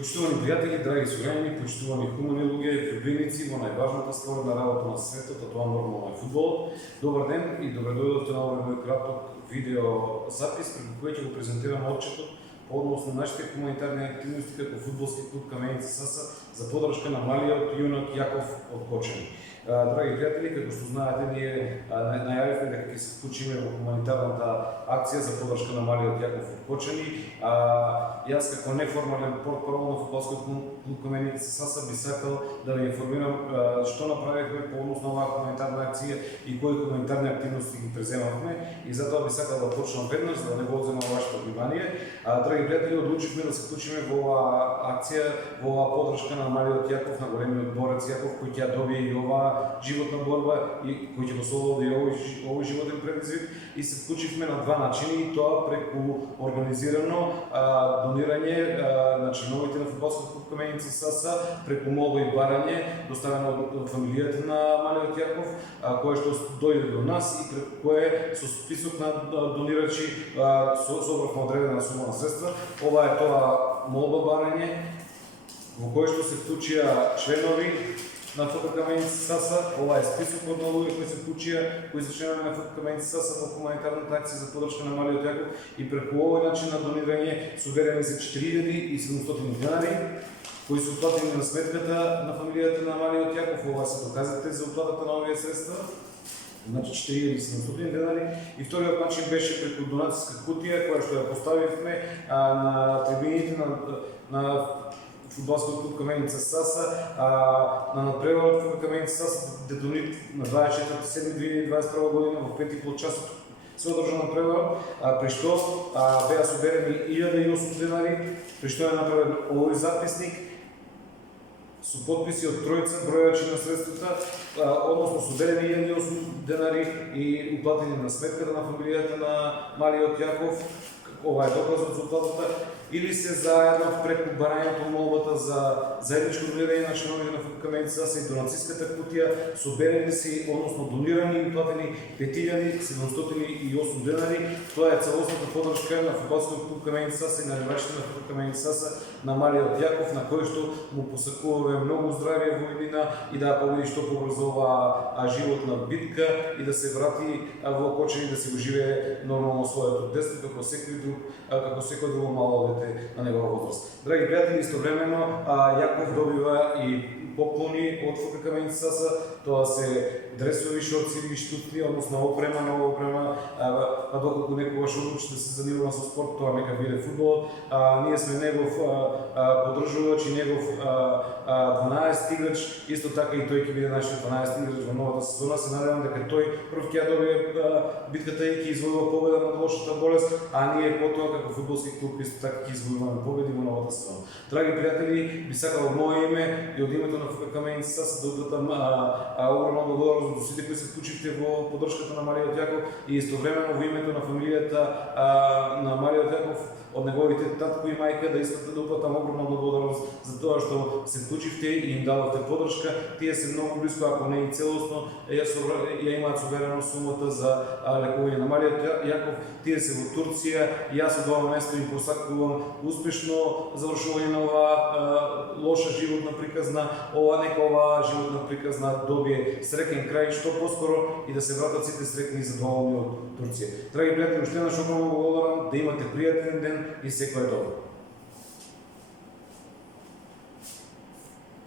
Почитувани пријатели, драги суграѓани, почитувани хумани луѓе, љубимици во најважната створена работа на светот, а тоа нормално е фудбалот. Добар ден и добре дојдовте на овој мој краток видео запис преку кој ќе го презентирам отчетот по однос на нашите хуманитарни активности како фудбалски клуб Каменица Саса за подршка на малиот јунак Јаков од Кочани. Драги пријатели, како што знаете, ние најавивме дека ќе се вклучиме во хуманитарната акција за подршка на малиот Јаков од Кочани. Јас како неформален портпарол на фудбалскиот клуб Каменица Саса би сакал да ве информирам што направивме по однос на оваа хуманитарна акција и кои хуманитарни активности ги преземавме, и затоа би сакал да почнам веднаш за да не го одземам вашето внимание. Драги пријатели, одлучивме да се вклучиме во оваа акција, во оваа подршка на малиот Јаков, на големиот борец Јаков, кој ќе добие и оваа животна борба и кој ќе го совлади овој животен предизвик, и се вклучивме на два начини, и тоа преку организирано донирање на членовите на фудбалскиот клуб Каменица Саса, преку молба и барање доставено од фамилијата на малиот Јаков, кое што дојде до нас и преку кое со список на донирачи собравме одредена сума на средства. Ова е тоа молба барање во кој што се вклучија членови на ФК Каменица Саса. Ова е списокот на луѓе кои се вклучија, кои се членови на ФК Каменица Саса во хуманитарната акција за подршка на малиот Јаков, и преку овој начин на донирање соберени се 4700 денари кои се уплатени на сметката на фамилијата на малиот Јаков. Ова се доказите за уплатата на овие средства, значи 4700 денари. И вториот начин беше преку донацијска кутија која што ја поставивме на трибините на фудбалскиот клуб Каменица Саса, на надпреварот ФК Каменица Саса, детонит на 24.7.2021 година во 5:30 часот се одржа надпреварот, при што беа соберени 1008 денари, при што е направен овој записник со подписи од тројца бројачи на средствата, односно соберени 1008 денари и уплатени на сметката на фамилијата на малиот Јаков. Ова е доказот за уплатата, или се заедно преку барањето молбата за заедничко донирање на членовите на ФК Каменица Саса и донацијската кутија, соберени се, односно донирани и уплатени 5708 денари. Тоа е целосната подршка на фудбалскиот клуб Каменица Саса и на навивачите на ФК Каменица Саса на малиот Јаков, на кој што му посакуваме многу здравје во иднина и да победи што побрзо оваа животна битка и да се врати во Кочани, да се уживее нормално своето детство како секој друго мало дете на негова возраст. Драги пријатели, истовремено Јаков добива и поклони од ФК Каменица Саса. Тоа се дресови, шорци, штутни, односно опрема, нова опрема, доколку некогаш одлучи да се занимава со спорт, тоа нека биде фудбалот. Ние сме негов поддржувач и негов 12 играч, исто така и тој ќе биде нашиот 12 играч во новата сезона. Се надевам дека тој прв ќе добие битката и ќе извојува победа над лошата болест, а ние потоа како фудбалски клуб исто така ќе извојуваме победи во новата сезона. Драги пријатели, би сакал од мое име и од името на ФК Каменица Саса да удатам огромна благодарност до сите кои се вклучивте во поддршката на малиот Јаков, и истовремено во името на фамилијата на малиот Јаков, од неговите татко и мајка, да искате да упатам огромна благодарност за тоа што се вклучивте и им дадовте поддршка. Тие се многу близко, ако не и целосно, ја имаат соберено сумата за лекување на малиот Јаков. Тие се во Турција и јас од ова место им посакувам успешно завршување на оваа лоша животна приказна. Нека оваа животна приказна добие среќен крај што поскоро и да се вратат сите среќни и задоволни од Турција. Драги пријатели, уште еднаш огромно благодарам, да имате пријатен ден и секој добро.